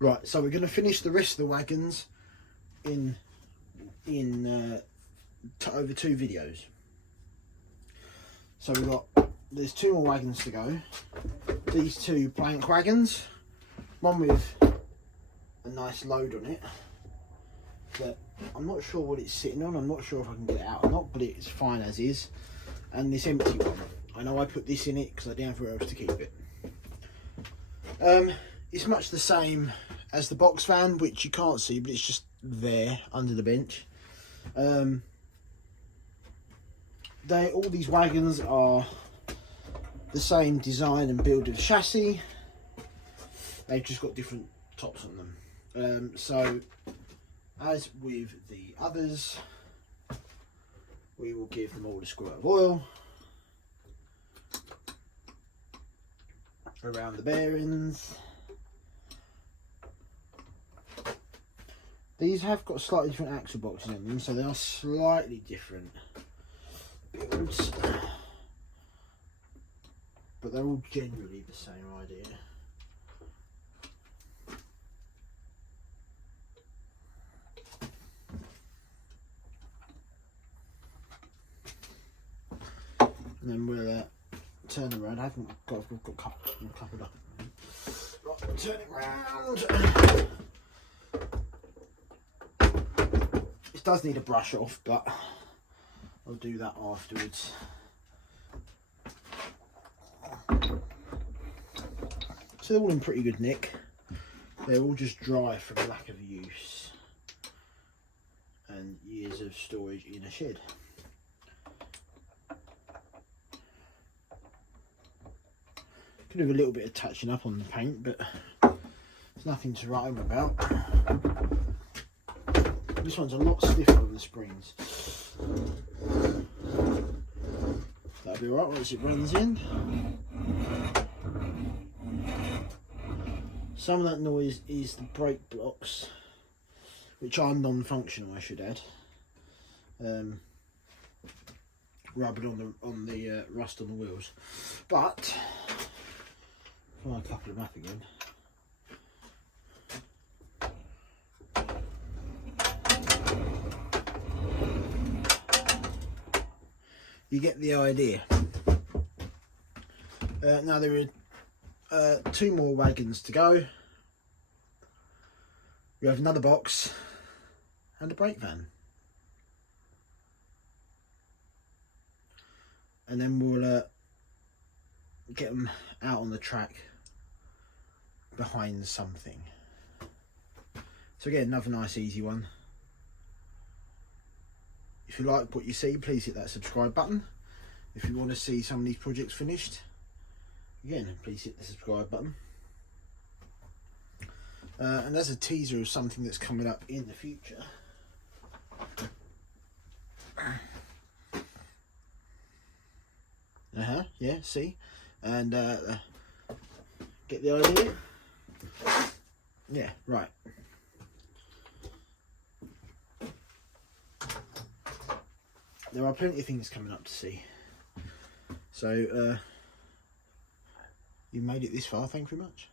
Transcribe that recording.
Right, so we're going to finish the rest of the wagons in over 2 videos. So there's 2 more wagons to go. These 2 plank wagons, one with a nice load on it that I'm not sure what it's sitting on. I'm not sure if I can get it out or not, but it's fine as is. And this empty one, I know I put this in it because I didn't have where else to keep it. It's much the same as the box van, which you can't see, but it's just there under the bench. All these wagons are the same design and build of chassis. They've just got different tops on them. So as with the others, we will give them all a squirt of oil around the bearings. These have got slightly different axle boxes in them, so they are slightly different builds, but they're all generally the same idea. And then we'll turn around. I've got coupled up. Right, turn it round. It does need a brush off, but I'll do that afterwards. So they're all in pretty good nick. They're all just dry from lack of use and years of storage in a shed. Could have a little bit of touching up on the paint, but there's nothing to write home about. This one's a lot stiffer than the springs. That'll be alright once it runs in. Some of that noise is the brake blocks, which are non-functional, I should add. Rubbing on the rust on the wheels. But if I couple them up again. You get the idea. Now there are 2 more wagons to go. We have another box and a brake van. And then we'll get them out on the track behind something. So again, another nice easy one. If you like what you see, please hit that subscribe button. If you want to see some of these projects finished, again, please hit the subscribe button. And as a teaser of something that's coming up in the future, yeah, see, and get the idea. Yeah, right. There are plenty of things coming up to see. So you made it this far, thank you very much.